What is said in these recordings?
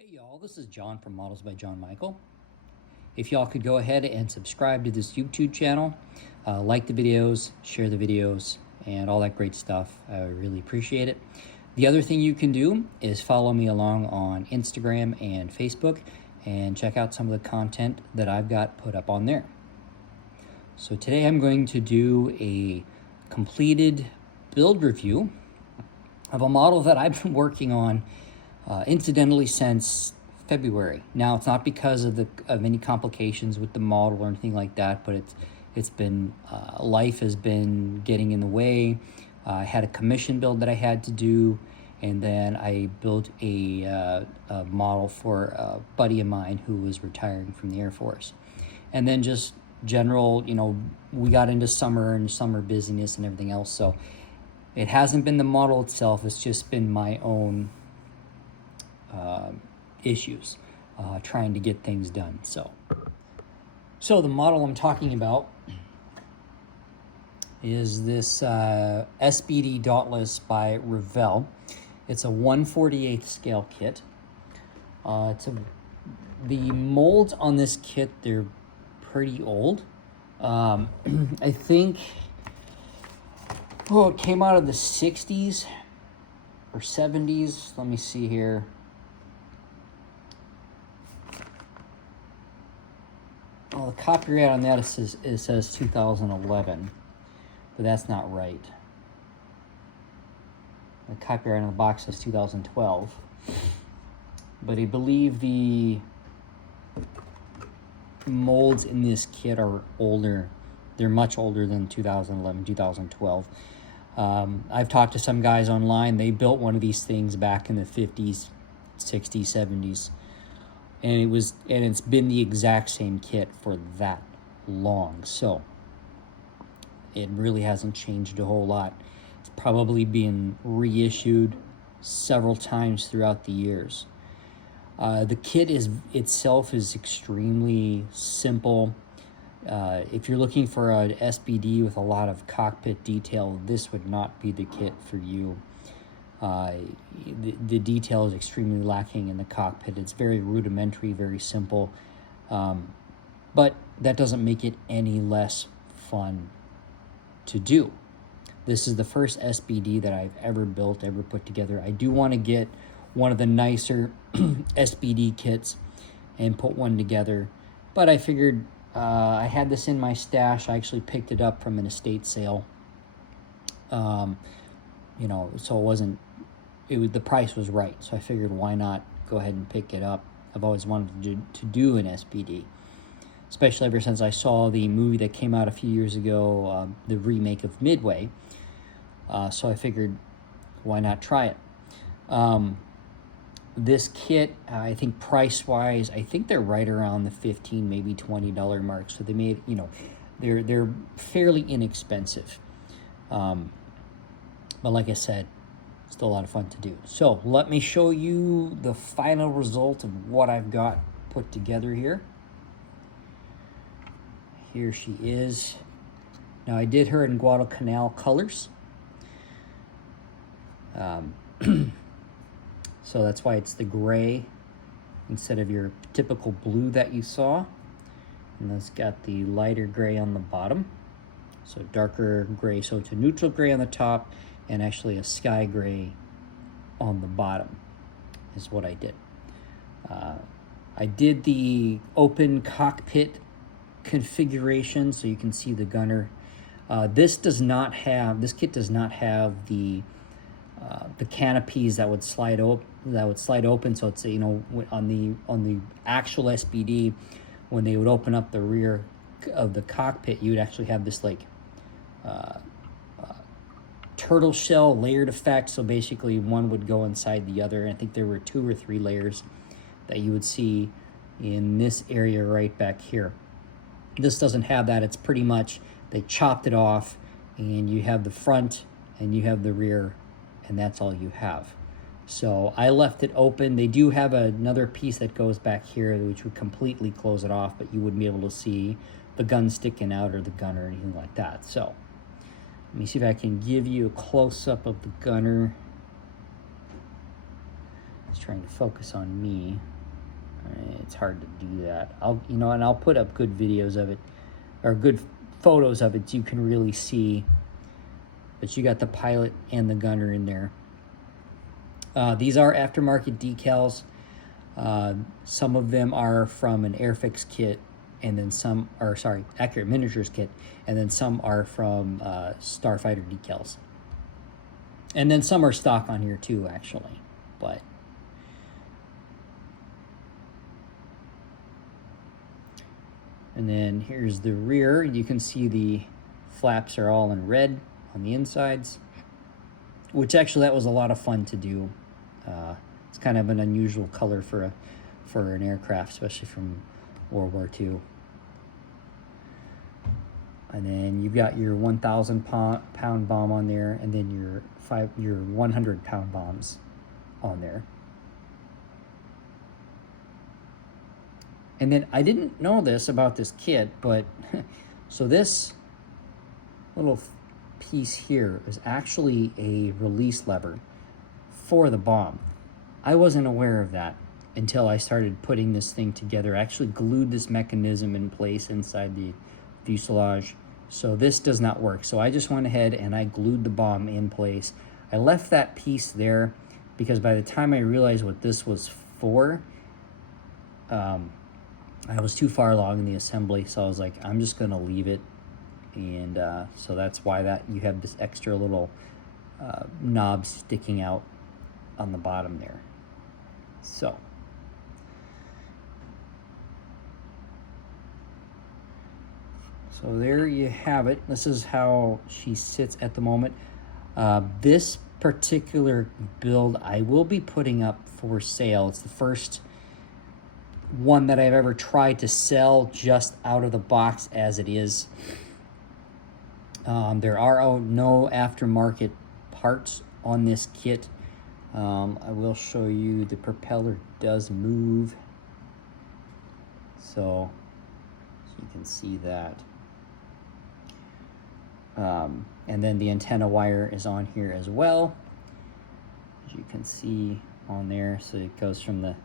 Hey y'all, this is John from Models by John Michael. If y'all could go ahead and subscribe to this YouTube channel, like the videos, share the videos, and all that great stuff. I really appreciate it. The other thing you can do is follow me along on Instagram and Facebook and check out some of the content that I've got put up on there. So today I'm going to do a completed build review of a model that I've been working on incidentally since February. Now it's not because of any complications with the model or anything like that, but it's been life has been getting in the way. I had a commission build that I had to do, and then I built a model for a buddy of mine who was retiring from the Air Force, and then just general, we got into summer and summer busyness and everything else. So it hasn't been the model itself; it's just been my own issues trying to get things done. So the model I'm talking about is this SBD Dauntless by Revell. It's a 1/48 scale kit. The molds on this kit, they're pretty old. I think it came out of the 60s or 70s. Let me see here. Well, the copyright on that it says 2011, but that's not right. The copyright on the box says 2012, but I believe the molds in this kit are older. They're much older than 2011, 2012. I've talked to some guys online. They built one of these things back in the 50s, 60s, 70s. And it's been the exact same kit for that long. So it really hasn't changed a whole lot. It's probably been reissued several times throughout the years. The kit itself is extremely simple. If you're looking for an SBD with a lot of cockpit detail, this would not be the kit for you. The detail is extremely lacking in the cockpit. It's very rudimentary, very simple, but that doesn't make it any less fun to do. This is the first SBD that I've ever built, ever put together. I do want to get one of the nicer SBD kits and put one together, but I figured I had this in my stash. I actually picked it up from an estate sale. So it wasn't. The price was right, so I figured why not go ahead and pick it up. I've always wanted to do an SBD, especially ever since I saw the movie that came out a few years ago, the remake of Midway. So I figured why not try it. This kit, I think price-wise, I think they're right around the $15, maybe $20 mark. So they made, they're fairly inexpensive. But like I said, still a lot of fun to do. So let me show you the final result of what I've got put together here. Here she is. Now I did her in Guadalcanal colors. So that's why it's the gray instead of your typical blue that you saw. And it's got the lighter gray on the bottom. So darker gray, so it's a neutral gray on the top and actually a sky gray on the bottom is what I did. I did the open cockpit configuration so you can see the gunner. This kit does not have the canopies that would slide open. So it's on the actual SBD, when they would open up the rear of the cockpit, you would actually have this like turtle shell layered effect. So basically one would go inside the other. And I think there were 2 or 3 layers that you would see in this area right back here. This doesn't have that. It's pretty much, they chopped it off and you have the front and you have the rear, and that's all you have. So I left it open. They do have another piece that goes back here which would completely close it off, but you wouldn't be able to see the gun sticking out or the gun or anything like that. So let me see if I can give you a close-up of the gunner. It's trying to focus on me. It's hard to do that. I'll put up good videos of it, or good photos of it so you can really see. But you got the pilot and the gunner in there. These are aftermarket decals. Some of them are from an Airfix kit, and then some are, sorry, Accurate Miniatures kit, and then some are from Starfighter decals. And then some are stock on here too, actually. But and then here's the rear. You can see the flaps are all in red on the insides, which actually that was a lot of fun to do. It's kind of an unusual color for an aircraft, especially from World War II. And then you've got your 1,000 pound bomb on there, and then your 100 pound bombs on there. And then I didn't know this about this kit, but so this little piece here is actually a release lever for the bomb. I wasn't aware of that until I started putting this thing together. I actually glued this mechanism in place inside the fuselage. So this does not work. So I just went ahead and I glued the bomb in place. I left that piece there because by the time I realized what this was for, I was too far along in the assembly. So I was like, I'm just gonna leave it. And so that's why that you have this extra little knob sticking out on the bottom there. So there you have it. This is how she sits at the moment. This particular build I will be putting up for sale. It's the first one that I've ever tried to sell just out of the box as it is. There are no aftermarket parts on this kit. I will show you the propeller does move, so you can see that. And then the antenna wire is on here as well, as you can see on there. So it goes from the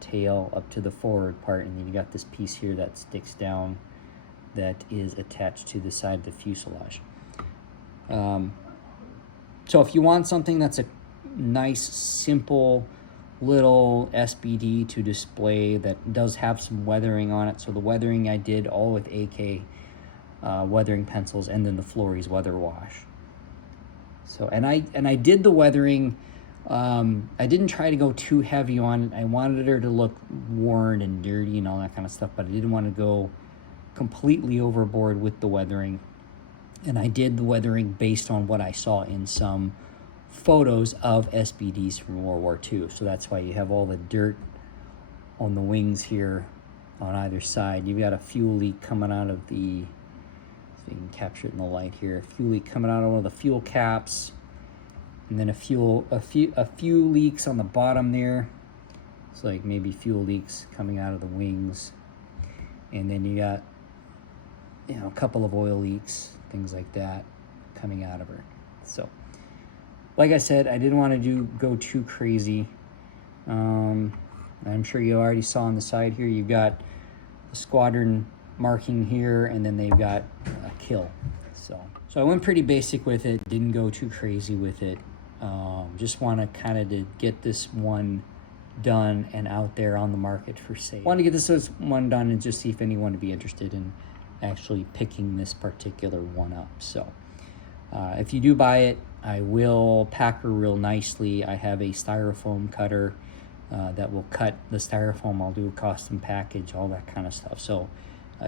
tail up to the forward part, and then you got this piece here that sticks down that is attached to the side of the fuselage. So if you want something that's a nice, simple little SBD to display that does have some weathering on it, so the weathering I did all with AK weathering pencils, and then the Flory's weather wash. So and I did the weathering. I didn't try to go too heavy on it. I wanted her to look worn and dirty and all that kind of stuff, but I didn't want to go completely overboard with the weathering. And I did the weathering based on what I saw in some photos of SBDs from World War II. So that's why you have all the dirt on the wings here on either side. You've got a fuel leak coming out of the, so you can capture it in the light here, a fuel leak coming out of one of the fuel caps, and then a few leaks on the bottom there. It's like maybe fuel leaks coming out of the wings. And then you got, you know, a couple of oil leaks, things like that coming out of her. So like I said, I didn't want to go too crazy. I'm sure you already saw on the side here, you've got the squadron marking here, and then they've got a kill. So I went pretty basic with it, didn't go too crazy with it. Just want to kind of to get this one done and out there on the market for sale. Want to get this one done and just see if anyone would be interested in actually picking this particular one up. So if you do buy it, I will pack her real nicely. I have a styrofoam cutter that will cut the styrofoam. I'll do a custom package, all that kind of stuff. So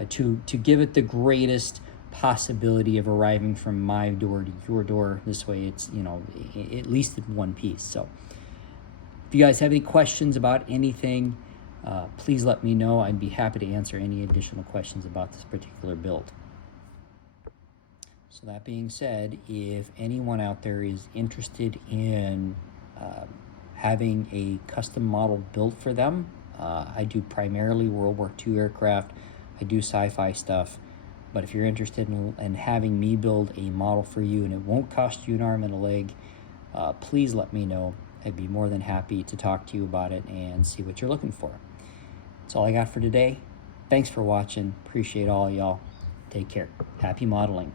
to give it the greatest possibility of arriving from my door to your door, this way it's, you know, at least in one piece. So if you guys have any questions about anything, please let me know. I'd be happy to answer any additional questions about this particular build. So that being said, if anyone out there is interested in having a custom model built for them, I do primarily World War II aircraft. I do sci-fi stuff. But if you're interested in having me build a model for you and it won't cost you an arm and a leg, please let me know. I'd be more than happy to talk to you about it and see what you're looking for. That's all I got for today. Thanks for watching. Appreciate all y'all. Take care. Happy modeling.